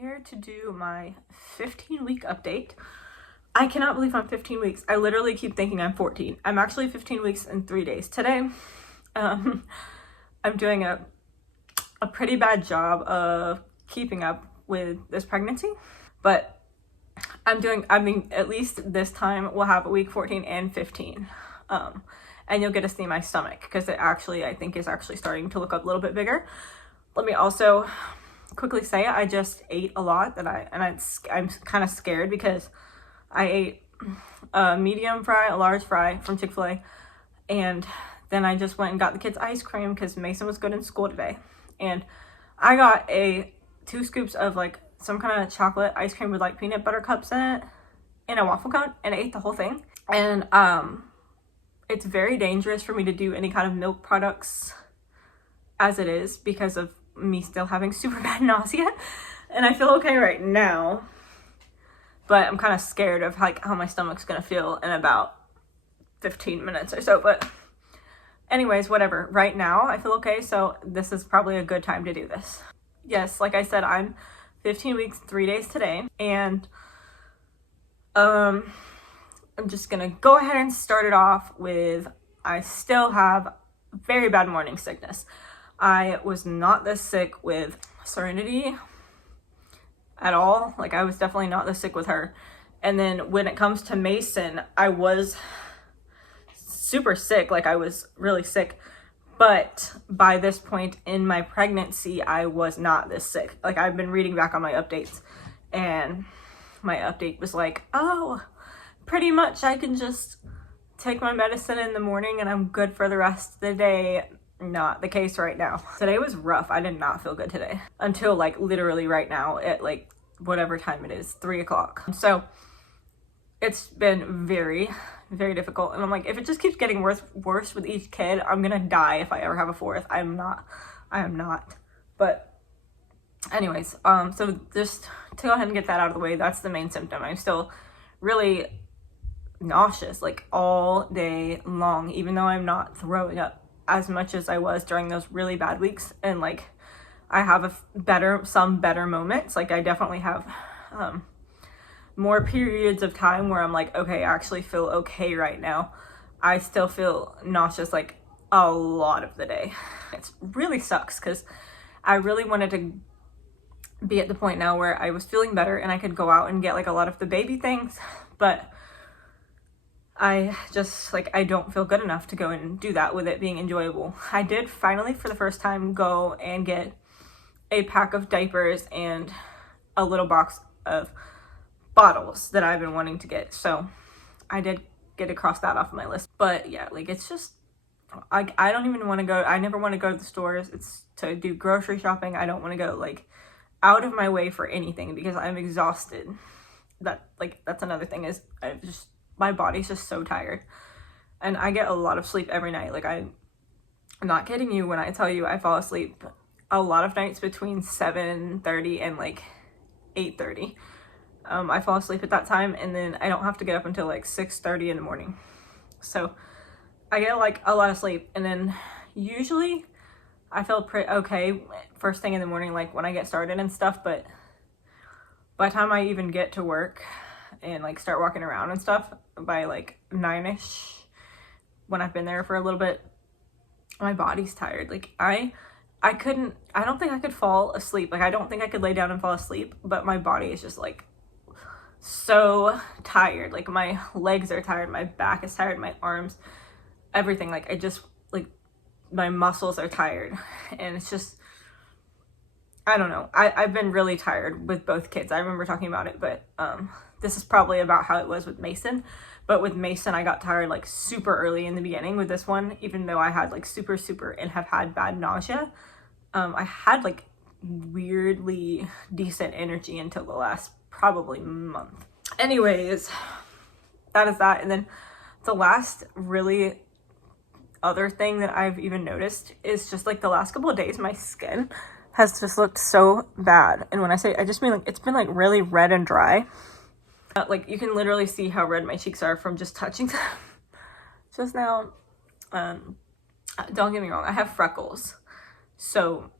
here to do my 15-week update. I cannot believe I'm 15 weeks. I literally keep thinking I'm 14. I'm actually 15 weeks and 3 days today. I'm doing a pretty bad job of keeping up with this pregnancy, but at least this time we'll have week 14 and 15. And you'll get to see my stomach because I think is actually starting to look a little bit bigger. Let me also quickly say I just ate a lot I'm kind of scared because I ate a medium fry, a large fry from Chick-fil-A, and then I just went and got the kids ice cream because Mason was good in school today, and I got 2 scoops of like some kind of chocolate ice cream with like peanut butter cups in it in a waffle cone, and I ate the whole thing. And it's very dangerous for me to do any kind of milk products as it is because of me still having super bad nausea, and I feel okay right now, but I'm kind of scared of like how my stomach's gonna feel in about 15 minutes or so. But anyways, whatever, right now I feel okay, so this is probably a good time to do this. Yes, like I said, I'm 15 weeks 3 days today, and I'm just gonna go ahead and start it off with, I still have very bad morning sickness. I was not this sick with Serenity at all. Like, I was definitely not this sick with her. And then when it comes to Mason, I was super sick. Like, I was really sick. But by this point in my pregnancy, I was not this sick. Like, I've been reading back on my updates, and my update was like, oh, pretty much I can just take my medicine in the morning and I'm good for the rest of the day. Not the case right now. Today was rough. I did not feel good today until like literally right now at like whatever time it is, 3 o'clock. So it's been very, very difficult. And I'm like, if it just keeps getting worse with each kid, I'm gonna die if I ever have a fourth. I am not. But anyways, so just to go ahead and get that out of the way, that's the main symptom. I'm still really nauseous like all day long, even though I'm not throwing up as much as I was during those really bad weeks. And like, I have some better moments. Like, I definitely have more periods of time where I'm like, okay, I actually feel okay right now. I still feel nauseous like a lot of the day. It really sucks because I really wanted to be at the point now where I was feeling better and I could go out and get like a lot of the baby things, but I just, like, I don't feel good enough to go and do that with it being enjoyable. I did finally, for the first time, go and get a pack of diapers and a little box of bottles that I've been wanting to get. So I did get to cross that off my list. But yeah, like, it's just, I don't even want to go, I never want to go to the stores. It's to do grocery shopping. I don't want to go, like, out of my way for anything because I'm exhausted. That's another thing is my body's just so tired, and I get a lot of sleep every night. Like, I'm not kidding you when I tell you I fall asleep a lot of nights between 7:30 and like 8:30. I fall asleep at that time, and then I don't have to get up until like 6:30 in the morning. So I get like a lot of sleep, and then usually I feel pretty okay first thing in the morning, like when I get started and stuff. But by the time I even get to work and like start walking around and stuff, by like 9ish, when I've been there for a little bit, my body's tired. Like, I don't think I could fall asleep. Like, I don't think I could lay down and fall asleep, but my body is just like so tired. Like, my legs are tired, my back is tired, my arms, everything. Like, my muscles are tired, and it's just, I don't know. I've been really tired with both kids. I remember talking about it, but this is probably about how it was with Mason. But with Mason, I got tired like super early in the beginning. With this one, even though I had like super and have had bad nausea, I had like weirdly decent energy until the last probably month. Anyways, that is that. And then the last really other thing that I've even noticed is just like the last couple of days, my skin has just looked so bad. And when I say, I just mean like it's been like really red and dry. Like, you can literally see how red my cheeks are from just touching them just now. Don't get me wrong, I have freckles. So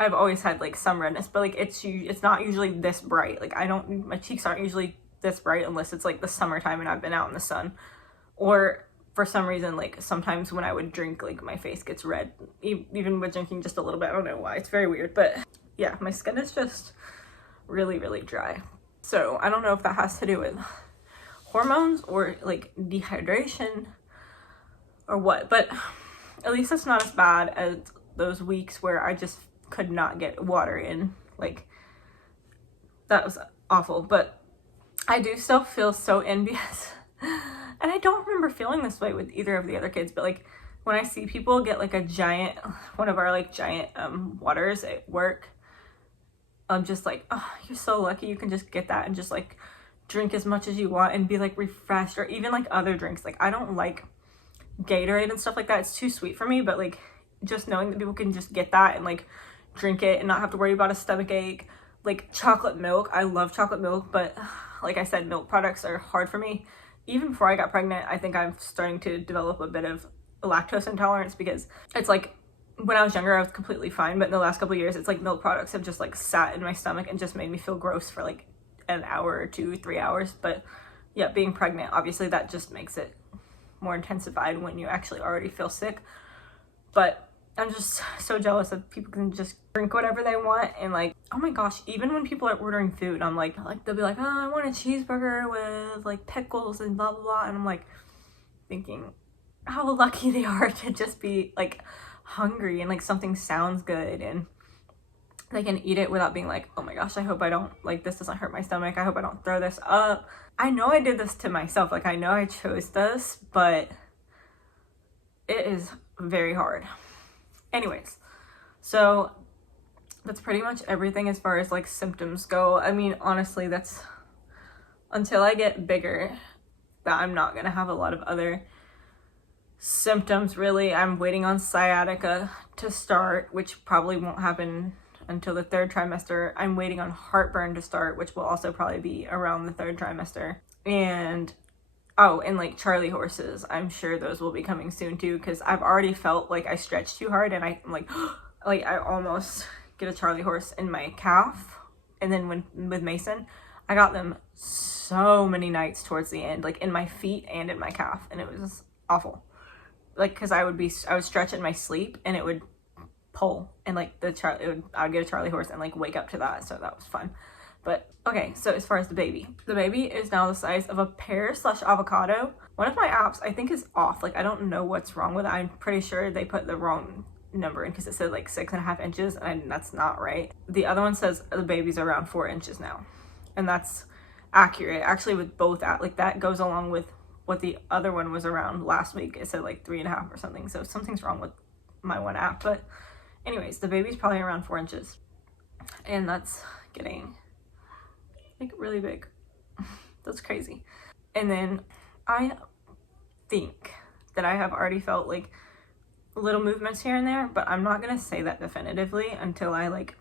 I've always had like some redness, but like it's not usually this bright. Like my cheeks aren't usually this bright unless it's like the summertime and I've been out in the sun, or for some reason, like sometimes when I would drink, like my face gets red, even with drinking just a little bit. I don't know why, it's very weird, but yeah, my skin is just really, really dry. So I don't know if that has to do with hormones or like dehydration or what, but at least it's not as bad as those weeks where I just could not get water in. Like, that was awful. But I do still feel so envious. And I don't remember feeling this way with either of the other kids, but like when I see people get like one of our like giant waters at work, I'm just like, oh, you're so lucky you can just get that and just like drink as much as you want and be like refreshed. Or even like other drinks, like I don't like Gatorade and stuff like that, it's too sweet for me, but like just knowing that people can just get that and like drink it and not have to worry about a stomach ache. Like chocolate milk, I love chocolate milk, but like I said, milk products are hard for me. Even before I got pregnant, I think I'm starting to develop a bit of lactose intolerance, because it's like when I was younger I was completely fine, but in the last couple of years it's like milk products have just like sat in my stomach and just made me feel gross for like an hour or 2-3 hours. But yeah, being pregnant, obviously that just makes it more intensified when you actually already feel sick. But I'm just so jealous that people can just drink whatever they want. And like, oh my gosh, even when people are ordering food, I'm like they'll be like, oh, I want a cheeseburger with like pickles and blah blah blah, and I'm like thinking how lucky they are to just be like hungry and like something sounds good and they can eat it without being like, oh my gosh, I hope I don't, like, this doesn't hurt my stomach, I hope I don't throw this up. I know I did this to myself, like I know I chose this, but it is very hard. Anyways, so that's pretty much everything as far as like symptoms go. I mean, honestly, that's until I get bigger that I'm not gonna have a lot of other symptoms really. I'm waiting on sciatica to start, which probably won't happen until the 3rd trimester. I'm waiting on heartburn to start, which will also probably be around the 3rd trimester. And oh, and like Charlie horses, I'm sure those will be coming soon too, because I've already felt like I stretched too hard and I'm like, like I almost get a Charlie horse in my calf. And then with Mason, I got them so many nights towards the end, like in my feet and in my calf, and it was awful. Like, because I would stretch in my sleep and it would pull, and like I'd get a Charlie horse and like wake up to that, so that was fun. But okay, so as far as the baby is now the size of a pear/avocado. One of my apps I think is off, like I don't know what's wrong with it. I'm pretty sure they put the wrong number in because it said like 6.5 inches and that's not right. The other one says the baby's around 4 inches now, and that's accurate actually with both apps. Like that goes along with what the other one was around last week. It said like 3.5 or something, so something's wrong with my one app. But anyways, the baby's probably around 4 inches, and that's getting like really big. That's crazy. And then I think that I have already felt like little movements here and there, but I'm not gonna say that definitively until I like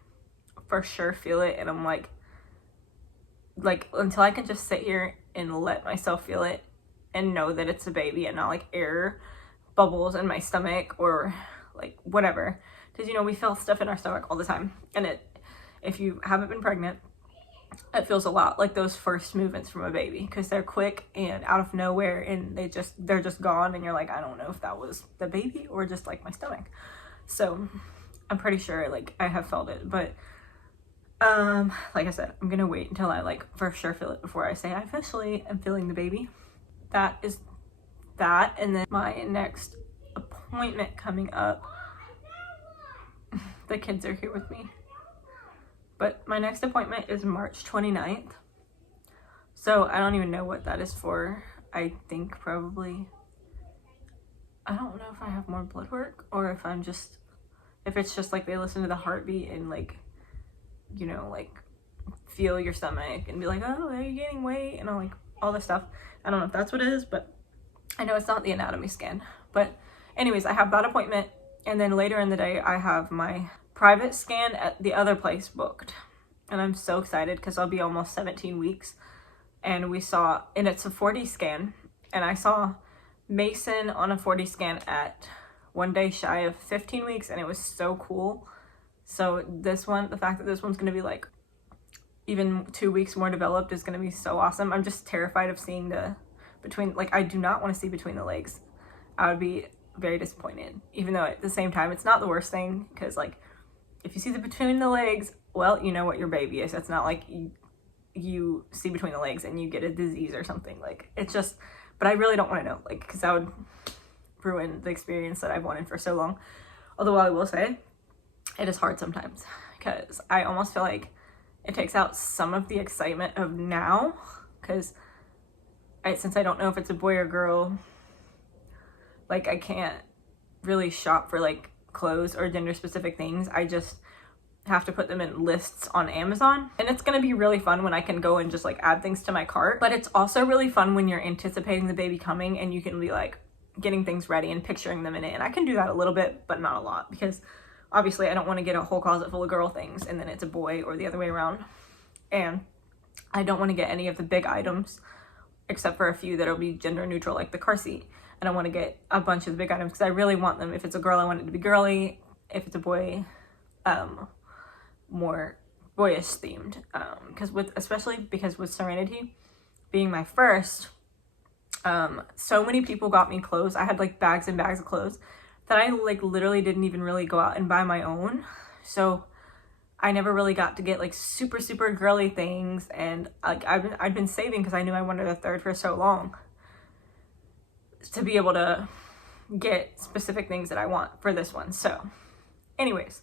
for sure feel it, and I'm like until I can just sit here and let myself feel it and know that it's a baby and not like air bubbles in my stomach or like whatever. Because, you know, we feel stuff in our stomach all the time, and if you haven't been pregnant, it feels a lot like those first movements from a baby, because they're quick and out of nowhere, and they're just gone, and you're like, I don't know if that was the baby or just like my stomach. So I'm pretty sure like I have felt it, but like I said, I'm gonna wait until I like for sure feel it before I say I officially am feeling the baby. That is that. And then my next appointment coming up, the kids are here with me, but my next appointment is March 29th. So I don't even know what that is for. I think probably, I don't know if I have more blood work or if it's just like they listen to the heartbeat and like, you know, like feel your stomach and be like, oh, are you gaining weight and all this stuff. I don't know if that's what it is, but I know it's not the anatomy scan. But anyways, I have that appointment, and then later in the day I have my private scan at the other place booked, and I'm so excited because I'll be almost 17 weeks. And it's a 4D scan, and I saw Mason on a 4D scan at 1 day shy of 15 weeks, and it was so cool. So this one, the fact that this one's gonna be like even 2 weeks more developed is gonna be so awesome. I'm just terrified of seeing the between, like, I do not want to see between the legs. I would be very disappointed, even though at the same time it's not the worst thing, because like if you see the between the legs, well, you know what your baby is. It's not like you see between the legs and you get a disease or something. Like, it's just, but I really don't want to know, like, because that would ruin the experience that I've wanted for so long. Although I will say it is hard sometimes, because I almost feel like it takes out some of the excitement of now, because since I don't know if it's a boy or girl, like, I can't really shop for like clothes or gender specific things. I just have to put them in lists on Amazon, and it's gonna be really fun when I can go and just like add things to my cart. But it's also really fun when you're anticipating the baby coming and you can be like getting things ready and picturing them in it. And I can do that a little bit, but not a lot, because obviously I don't want to get a whole closet full of girl things and then it's a boy, or the other way around. And I don't want to get any of the big items except for a few that'll be gender neutral, like the car seat. I don't want to get a bunch of the big items because I really want them. If it's a girl, I want it to be girly. If it's a boy, more boyish themed. Especially because with Serenity being my first, so many people got me clothes. I had like bags and bags of clothes that I like literally didn't even really go out and buy my own. So I never really got to get like super, super girly things. And like I'd been saving, because I knew I wanted a third for so long, to be able to get specific things that I want for this one. So anyways,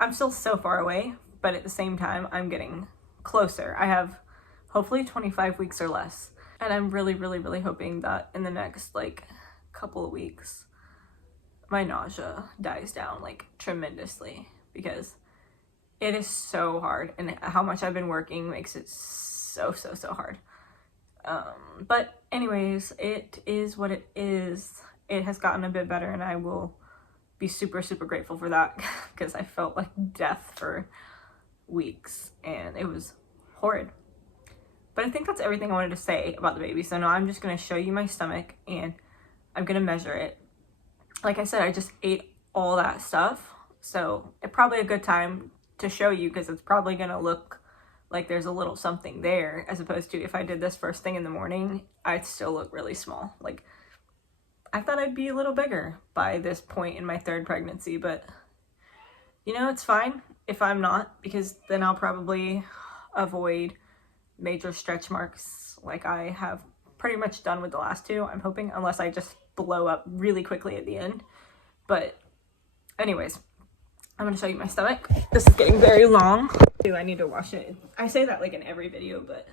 I'm still so far away, but at the same time, I'm getting closer. I have hopefully 25 weeks or less. And I'm really, really, really hoping that in the next like couple of weeks, my nausea dies down like tremendously, because it is so hard, and how much I've been working makes it so hard. But anyways, it is what it is. It has gotten a bit better, and I will be super, super grateful for that, because I felt like death for weeks and it was horrid. But I think that's everything I wanted to say about the baby. So now I'm just going to show you my stomach and I'm going to measure it. Like I said, I just ate all that stuff, so it's probably a good time to show you, because it's probably going to look like there's a little something there, as opposed to if I did this first thing in the morning, I'd still look really small. Like, I thought I'd be a little bigger by this point in my third pregnancy, but you know, it's fine if I'm not, because then I'll probably avoid major stretch marks like I have pretty much done with the last two, I'm hoping, unless I just blow up really quickly at the end. But anyways, I'm gonna show you my stomach. This is getting very long. I need to wash it. I say that like in every video, but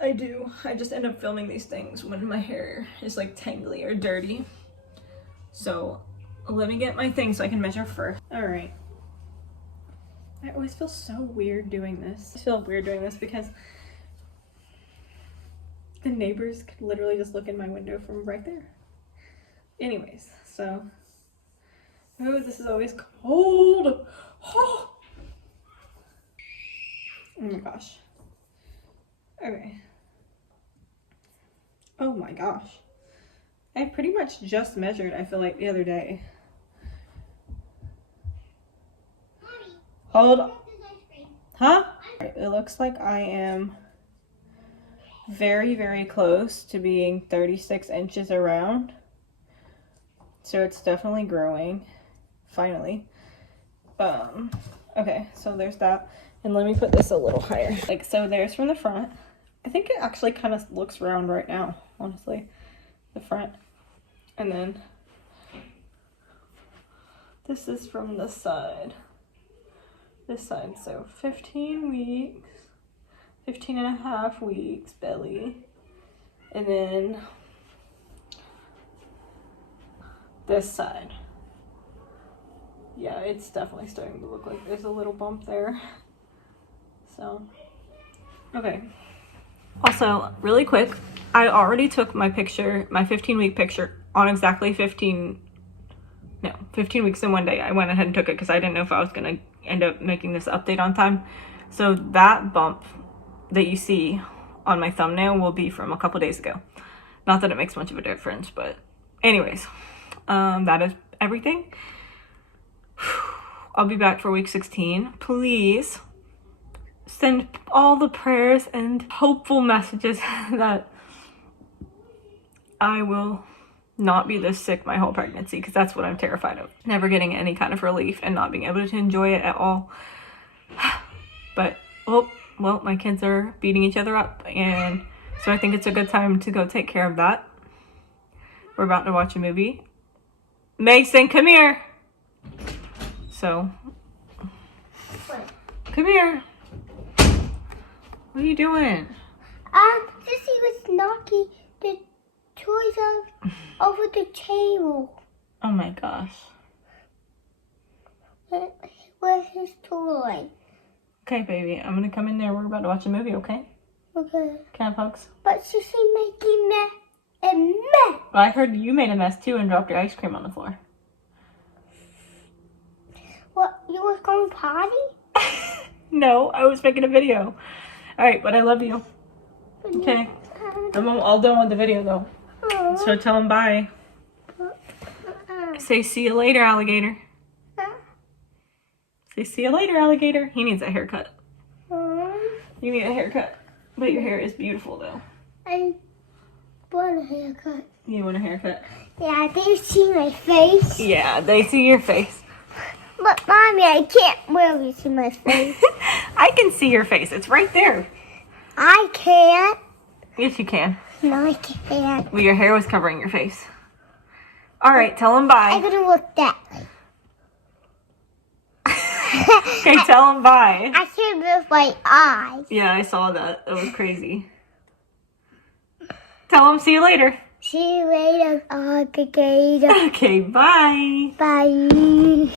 I do. I just end up filming these things when my hair is like tangly or dirty. So let me get my thing so I can measure first. All right. I always feel so weird doing this. I feel weird doing this because the neighbors could literally just look in my window from right there. Anyways, so, oh, this is always cold. Oh, oh my gosh. Okay. Oh my gosh. I pretty much just measured, I feel like, the other day. Hold on. Huh? It looks like I am very, very close to being 36 inches around. So it's definitely growing, finally. Okay, so there's that. And let me put this a little higher. Like, so there's from the front. I think it actually kind of looks round right now, honestly, the front. And then this is from the side. This side, so 15 weeks, 15 and a half weeks belly, and then this side. Yeah, it's definitely starting to look like there's a little bump there. So, okay. Also, really quick, I already took my picture, my 15-week picture on exactly 15 weeks in one day. I went ahead and took it because I didn't know if I was going to end up making this update on time. So that bump that you see on my thumbnail will be from a couple days ago. Not that it makes much of a difference, but anyways, that is everything. I'll be back for week 16. Please send all the prayers and hopeful messages that I will not be this sick my whole pregnancy, because that's what I'm terrified of. Never getting any kind of relief and not being able to enjoy it at all. But, oh, well, my kids are beating each other up, and so I think it's a good time to go take care of that. We're about to watch a movie. Mason, come here. So, come here. What are you doing? Sissy was knocking the toys over the table. Oh my gosh. Where's his toy? Okay, baby, I'm gonna come in there. We're about to watch a movie, okay? Okay. Can I have hugs? But Sissy making a mess. Well, I heard you made a mess too and dropped your ice cream on the floor. What? You was going potty? No, I was making a video. Alright, but I love you. Okay. I'm all done with the video though. So tell him bye. Say see you later, alligator. Say see you later, alligator. He needs a haircut. You need a haircut. But your hair is beautiful though. I want a haircut. You want a haircut? Yeah, they see my face. Yeah, they see your face. But Mommy, I can't really see my face. I can see your face. It's right there. I can't. Yes, you can. No, I can't. Well, your hair was covering your face. All right, tell him bye. I'm gonna look that way. Okay, tell him bye. I can't move my eyes. Yeah, I saw that. That was crazy. Tell him see you later. See you later, alligator. Okay, bye. Bye.